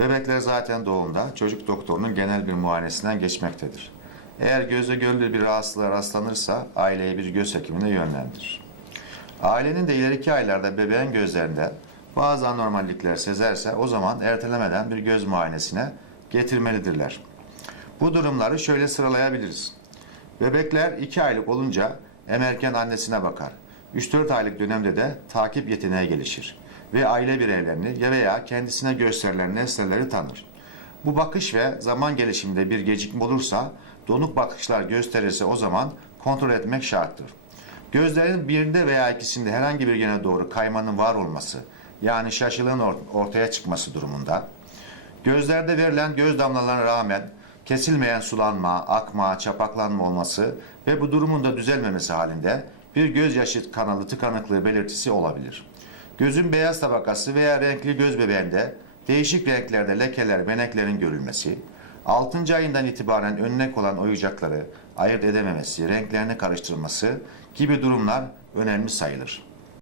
Bebekler zaten doğumda çocuk doktorunun genel bir muayenesinden geçmektedir. Eğer gözle görülür bir rahatsızlığa rastlanırsa aileyi bir göz hekimine yönlendirir. Ailenin de ileriki aylarda bebeğin gözlerinde bazı anormallikler sezerse o zaman ertelemeden bir göz muayenesine getirmelidirler. Bu durumları şöyle sıralayabiliriz. Bebekler 2 aylık olunca emerken annesine bakar. 3-4 aylık dönemde de takip yeteneği gelişir ve aile bireylerini ya veya kendisine gösterilen nesneleri tanır. Bu bakış ve zaman gelişiminde bir gecikme olursa donuk bakışlar gösterirse o zaman kontrol etmek şarttır. Gözlerin birinde veya ikisinde herhangi bir yöne doğru kaymanın var olması yani şaşılığın or- ortaya çıkması durumunda Gözlerde verilen göz damlalarına rağmen kesilmeyen sulanma, akma, çapaklanma olması ve bu durumun da düzelmemesi halinde bir gözyaşı kanalı tıkanıklığı belirtisi olabilir. Gözün beyaz tabakası veya renkli göz bebeğinde değişik renklerde lekeler, beneklerin görülmesi, 6. ayından itibaren önüne konan oyuncakları ayırt edememesi, renklerini karıştırması gibi durumlar önemli sayılır.